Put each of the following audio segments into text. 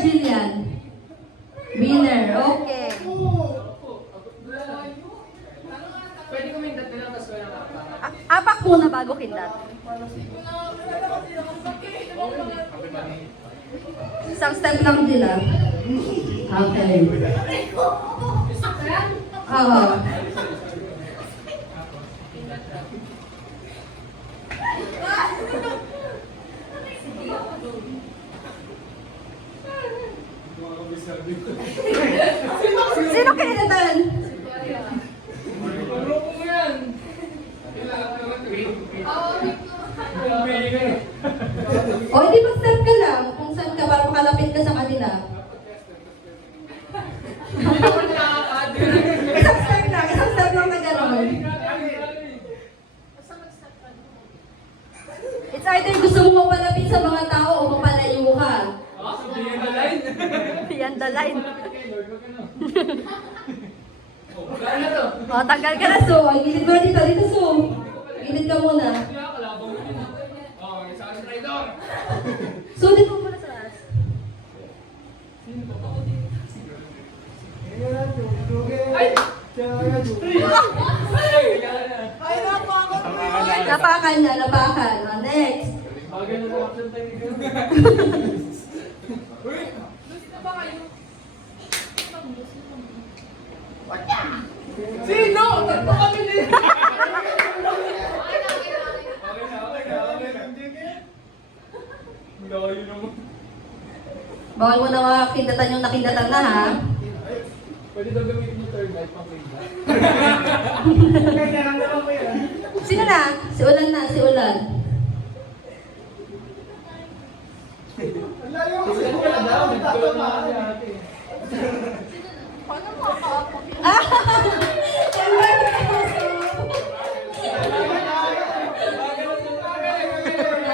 Jillian? Winner. Okay. Pwede kumindat nila, tapos wala na. Apak muna bago kindat. Isang step lang nila. Okay. Oo. Sino kinitatan? O, hindi mag-step ka lang kung saan ka para makalapit ka sa kanila. Isang step lang na gano'n. It's either gusto mo mapalapit sa mga tao o mapalayo ka. Beyond the line. O, tanggal ka na, so. Gilid mo dito, so. Gilid ka muna. So, dito mo muna sa taas. Napakan na, napakan. O, next. Sino? Tatlo kami din. Bawal mo na makakindatan yung nakindatan na, ha? Pwede daw gawin mo third light pang kuya. Sino na? Si Ulan na, si Ulan.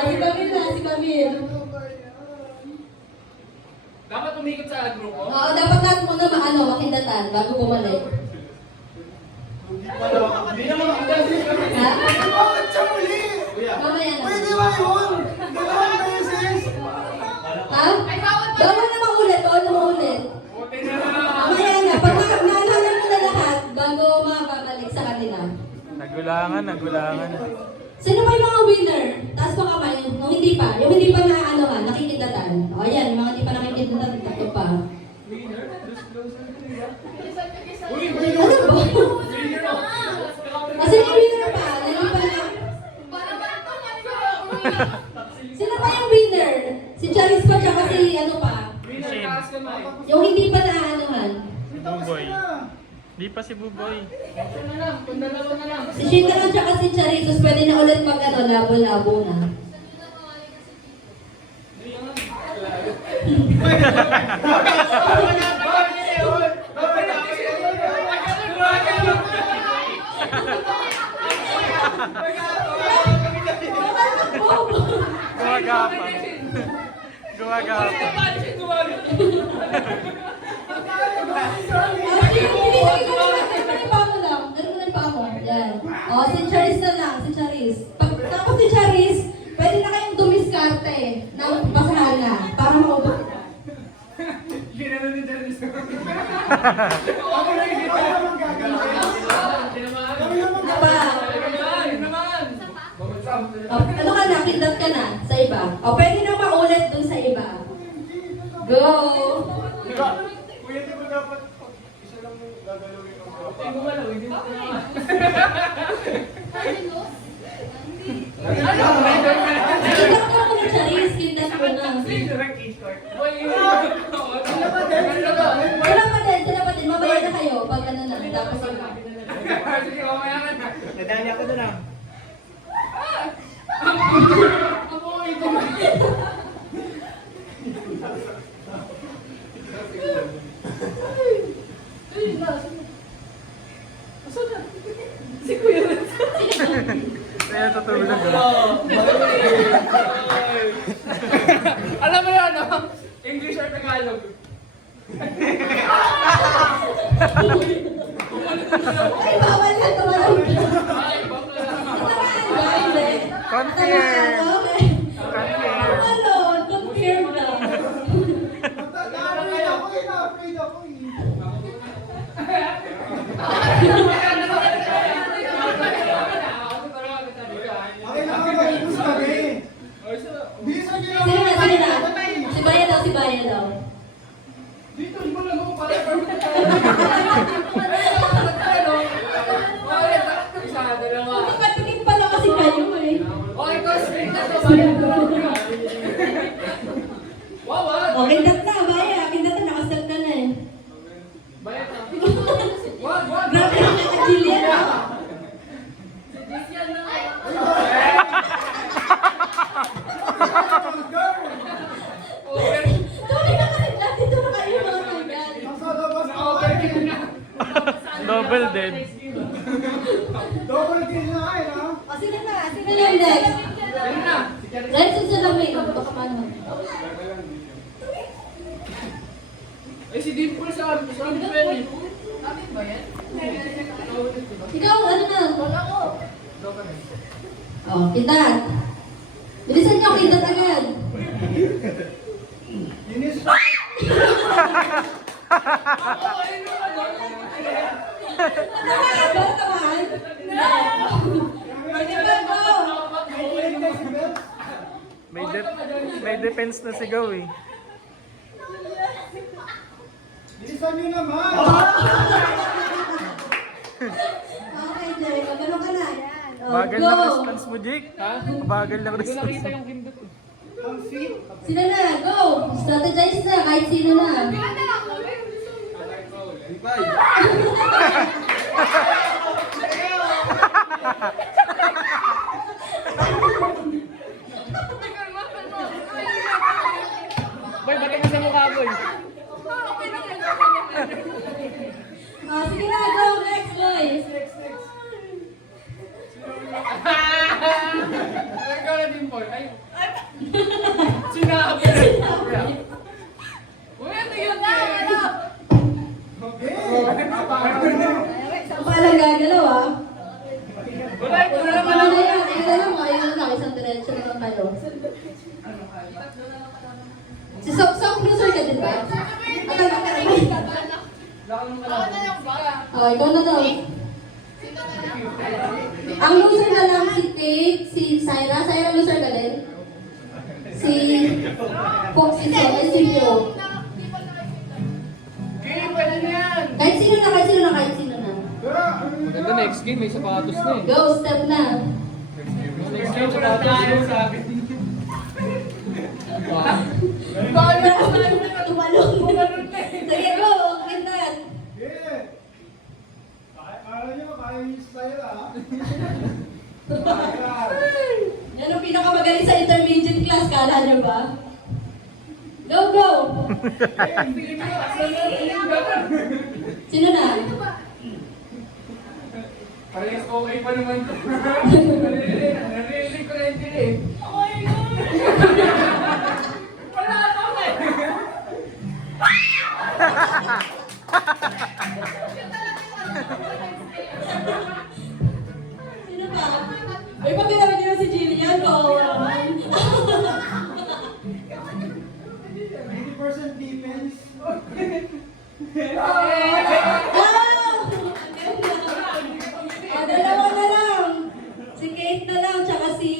Si Camille na, si Camille. Dapat umikot sa grupo. Oo, dapat lahat muna makindatan bago bumalik. Hindi naman makita. Ha? Bakit siya muli? Mamaya na. Pwede ba yun? Dalawang beses? Ha? Bawal na maulit, bawal na maulit. Buti na lang. Mamaya na, pag naalala mo na lahat, bago mababalik sa kanila. Nagulangan. Sino pa yung mga winner? Taas pa kamay, nung hindi pa. Yung hindi pa na nakikindatan. O yan, yung mga hindi pa nakikindatan, tatlo pa. Uy, Ano ba? Kasi may winner pa, nalipan na. Sino pa yung winner? Si Charis pa, tsaka si ano pa? winner, taas ka na. Yung hindi pa naanohan. Buboy. Di pa si Buboy. Ito na lang, kung dalawa na lang. Si Shinda lang tsaka si Charis, pwede na ulit mag labo-labo na. Gumagapang. O, si Charis na lang, si Charis. Tapos si Charis, pwede na kayong dumiskarte ng basahan na para maubos. Ginano ni Dennis. Ako na hindi pa naman gagawin. Ano ba? O, ano ka na, kindat ka na sa iba. O, pwede na maulit dun sa iba. Go! Kuya, di ba dapat isa lang gagalawin ang Ay, gumalaw, hindi mo tinawa. Kindat ka muna, Charis. Kindat ko na. Uy, Sila pa din. Mamaya na kayo pag ano na. Tapos iba. sige, mamaya ka na. Nadali ako doon ah. Amoy ko. Si Kuya Ren. Kaya tutulog na. Alam mo yun, no? English or Tagalog? Ay, bawal na tumalong. Ay, bakla. Confirm. Okay. Confirm ka. Okay na ako, ubus kami. Bilisan niyo Sino na, sino na? Si Baya daw, si Baya daw. Dito, iba lang ako para Magpatingin pala kasi kayo eh. O, kindat na, Baya. Kindat na, nakasal ka na eh. Grabe ang nakajilyan ah. Sorry na kasi dito na kayo mga kaibigan. Nasa labas ako. Double dead. Double kill na kayo, ha? O, sino na? Sino na yung next? Dahil sa lamay, baka paano. Eh, si Dimple sa Penny. Ikaw, ano na? O, kindat. Bilisan niyo, kindat agad. Linis. Tamaan, ba? Tamaan? Pwede ba go? May defense na sigaw eh. Bilisan niyo naman. Okay, Jay. Magano ka na? O, Bagal go. ng response mo, Jake. Ha? Bagal ng Hindi ko response nakita mo. yung pindot. Ang fit. Sino na? Go! Strategize na, kahit sino na. Boy, ba't ka sa mukha, boy? Sige na, go! Next, boy! Ikaw na Dimple. Ay. Sinabi. Uy, ang tigil na. Palang gagalaw ah. Wala, ito na naman. Ano na yan? Ayun na lang, ayun na lang. Isang diretso na lang kayo. Si Sok, loser ka din ba? Oh, ikaw na daw. Ang loser na lang si Kate, si Syra. Syra, loser ka din? Si Foxy, si Pio. Game, pwede na yan. Kahit sino na, kahit sino na, kahit sino na. Maganda next game, may sapatos na eh. Go, step na. Next game, sapatos na sabi. Tumalong. Sige, go. Kintan. Yeah. Kaya niyo, kaya yung style, ha? Yan ang pinakamagaling sa intermediate class, kala nyo ba? Go, go! Sino na? Parehas okay pa naman to. Narinig ko rin din eh. Wala na eh. Sino ba? Ay, pag ginamit nyo si Jillian, kawawa naman. 80% defense. Dalawa na lang. Si Kate na lang, tsaka si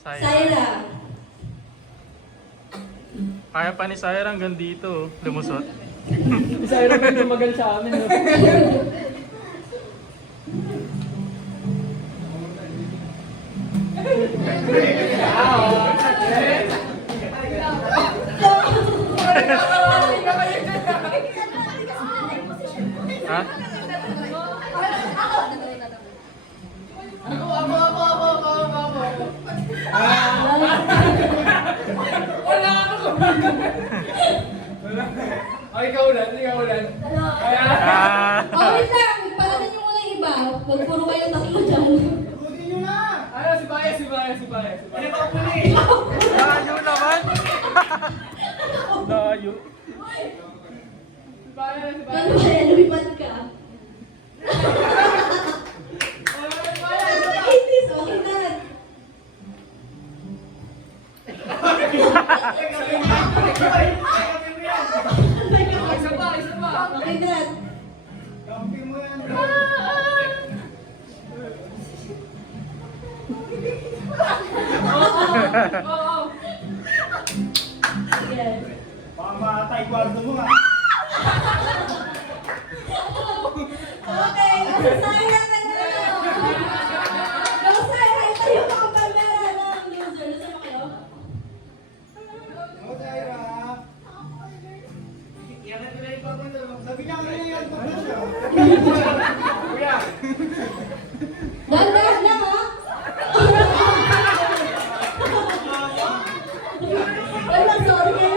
Syra. Kaya pa ni Syra hanggang dito, lumusot. Isa rin medyo magal sa amin. No? Ha? Wala ako. Ay, ikaw ulan, ikaw ulan. Ah. Oh, wait lang. Palanan nyo muna yung iba. Huwag puro kayo tatlo dyan. Kunin niyo na. Ano, si Baya. Ano ba ako ni? Layo naman. Layo. Si Baya. Ano ba yan? Lumipad ka. Sa 80s, okay na. Isa pa. Okay na. Kampi mo yan. Oo. Yes. Baka matay kwarto mo ha. Okay, asasahin natin na lang. Go, Sarah! Tayo ka ang camera ng loser. Nasaan ba kayo? O, Tyra. Yan ang pinay pa mo. Sabi niya kanina yan pa mo siya. Kuya. Dahan-dahan lang, ha? Wala, sorry.